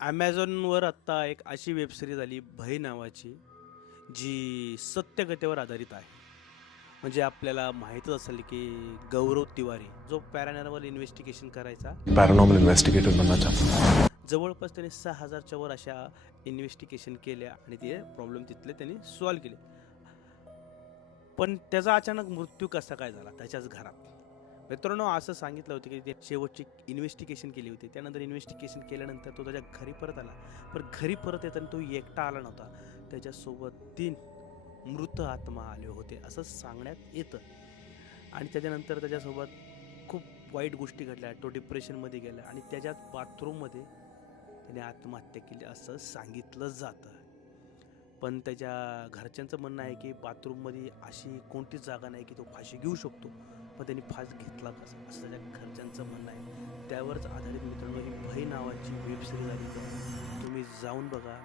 ॲमेझॉनवर आत्ता एक अशी वेबसिरीज आली भय नावाची, जी सत्यकथेवर आधारित आहे. म्हणजे आपल्याला माहीतच असेल की गौरव तिवारी जो पॅरानॉर्मल इन्व्हेस्टिगेशन करायचा, पैरानॉर्मल इन्वेस्टिगेटर बनना चाहता हूँ। जवळपास त्याने 6,000च्या वर अशा इन्व्हेस्टिगेशन केल्या आणि ते प्रॉब्लेम तिथले त्यांनी सॉल्व्ह केले. पण त्याचा अचानक मृत्यू कसा काय झाला त्याच्याच घरात. मित्रांनो, असं सांगितलं होतं की ते शेवटची इन्व्हेस्टिगेशन केली होती. त्यानंतर इन्व्हेस्टिगेशन केल्यानंतर तो त्याच्या घरी परत आला. पण घरी परत येताना तो एकटा आला नव्हता. त्याच्यासोबत 3 मृत आत्मा आले होते असं सांगण्यात येतं. आणि त्याच्यानंतर त्याच्यासोबत खूप वाईट गोष्टी घडल्या. तो डिप्रेशनमध्ये गेला आणि त्याच्याच बाथरूममध्ये त्याने आत्महत्या केली असं सांगितलं जातं. पण त्याच्या घरच्यांचं म्हणणं आहे की बाथरूममध्ये अशी कोणतीच जागा नाही की तो फाशी घेऊ शकतो. पण त्यांनी फास घेतला कसा? असं त्याच्या घरच्यांचं म्हणणं आहे. त्यावरच आधारित मित्रांनो ही भय नावाची वेब सिरीज आलेली आहे. तुम्ही जाऊन बघा.